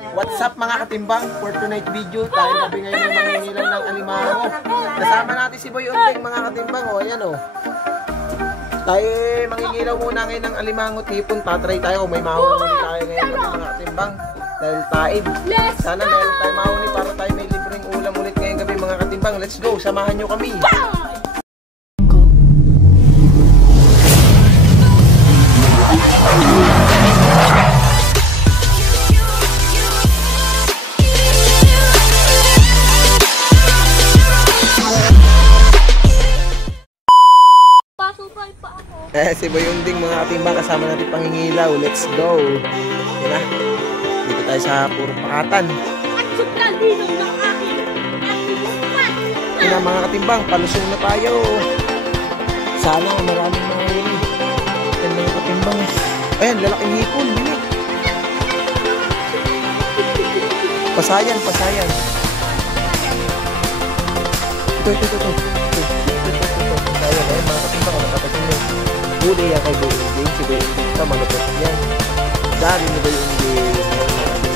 What's up mga katimbang? For tonight video, tayo gabi ngayon ng mangingilaw ng alimango. Kasama natin si Boy Unding mga katimbang. O, ayan o. Tayo mangingilaw muna ngayon ng alimango tipon. Tatry tayo kung may mahuli tayo ngayon mga katimbang. Dahil taib. Sana meron tayo mahuli para tayo may libreng ulam ulit ngayong gabi mga katimbang. Let's go, samahan nyo kami. Si Boy Unding mga katimbang, kasama natin pangingilaw. Let's go. Yan na. Dito tayo sa puro pakatan. Yan na mga katimbang, palusong na tayo. Sana maraming mahuli. Yan mga katimbang. Ayan, lalaking hipon. Binig. Pasayan, pasayan. Ito. Ayan, mga katimbang, nakatasin mo. Huli yan kay Boy Unding. Si Boy Unding pa, malapos yan. Dari ni Boy Unding.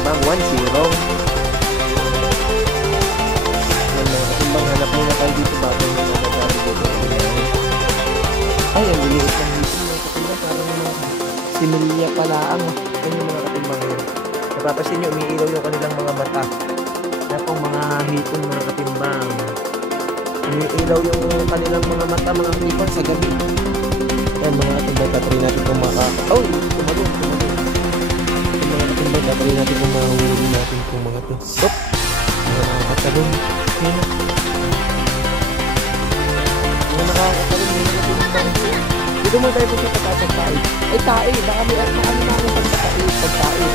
Bang 1-0. Yan mga katimbang, hanap muna tayo dito bago yung mga nagsabi dito. Ay, ang liliit ng dito mga katimbang. Parang mga similya pala ang. Yan yung mga katimbang yun. Napapasin nyo, umiilaw yung kanilang mga mata. Yan pong mga hipon mga katimbang. Umiilaw yung kanilang mga mata, mga hipon sa gabi. Yan mga katimbang, tatry natin kung tumalong. Mga katimbang, tatry natin kung mahuli natin kung mga to. Stop! Mga nakakatalong. Yan na. Mga nakakatalong. Mga katimbang. Dito mo tayo punta sa tayo. Ay tayo, baka may namin pagtayo.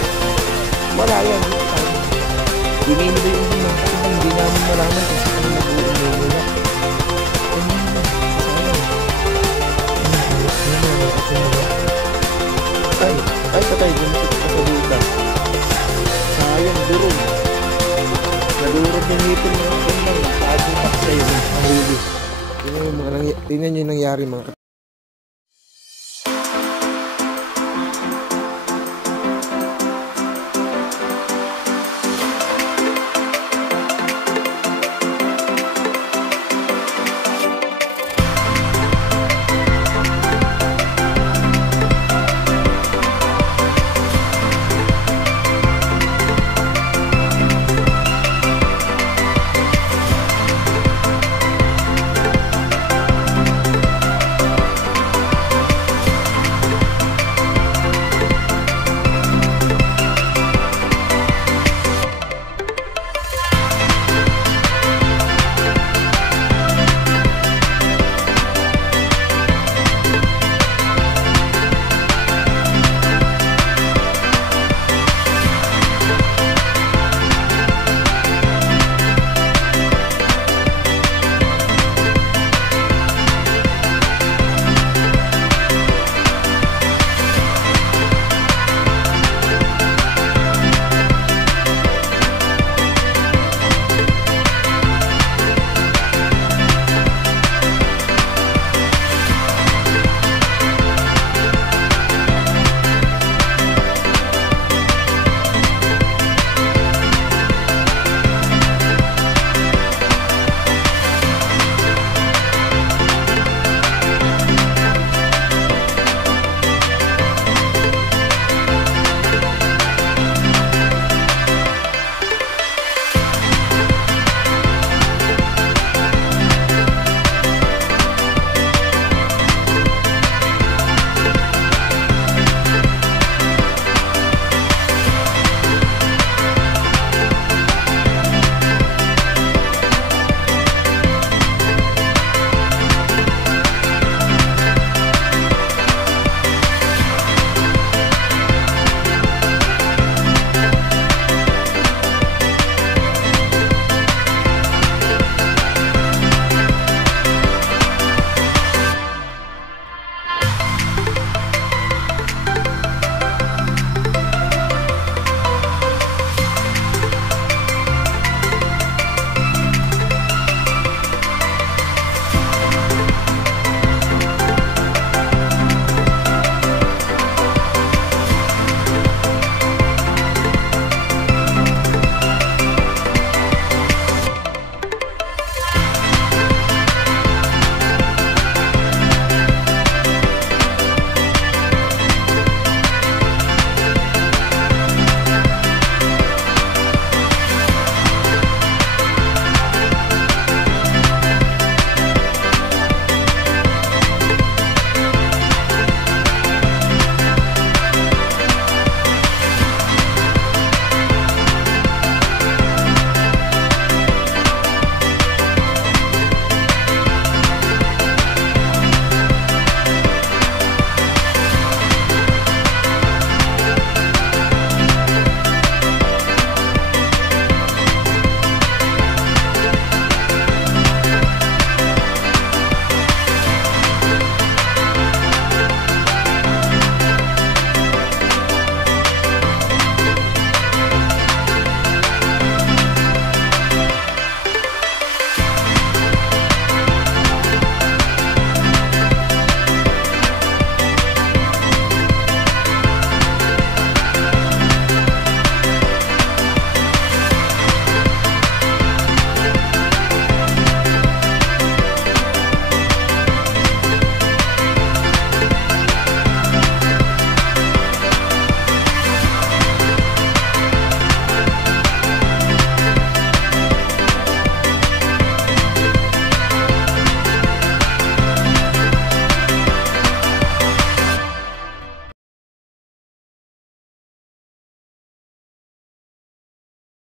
Wala yan. Hindi ba yung mga katimbang, hindi namin malaman kung saan kami mag-uumay nila. Ay, patay, gumisip ka sa buta. Sayang, durog. Nadurog yung hipon mga katimbang. Taas yung taksa yun, ang huli. Tingnan nyo yung nangyari mga katimbang.